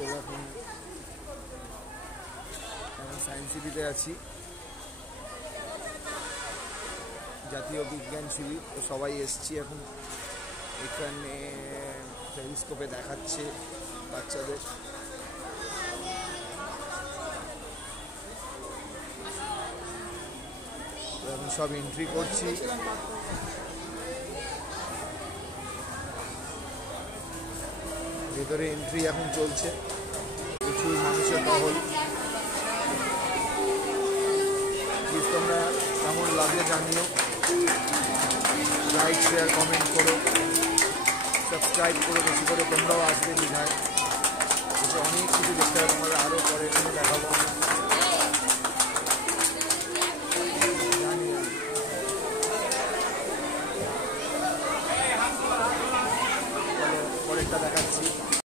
তো এখন সায়েন্স সিটিতে আছি, জাতীয় বিজ্ঞান শিবির। তো সবাই এসছি এখন, এখানে টেলিস্কোপে দেখাচ্ছে বাচ্চাদের। এখন সব এন্ট্রি করছি। ভেতরে এন্ট্রি এখন চলছে, প্রচুর মানুষের টহল। প্লিজ তোমরা কেমন লাগে জানিও, লাইক শেয়ার কমেন্ট করো, সাবস্ক্রাইব করো বেশি করে। তোমরাও আসবে দীঘায়, অনেক কিছু দেখতে হবে তোমাদের, আরও পরে এখানে দেখাবো।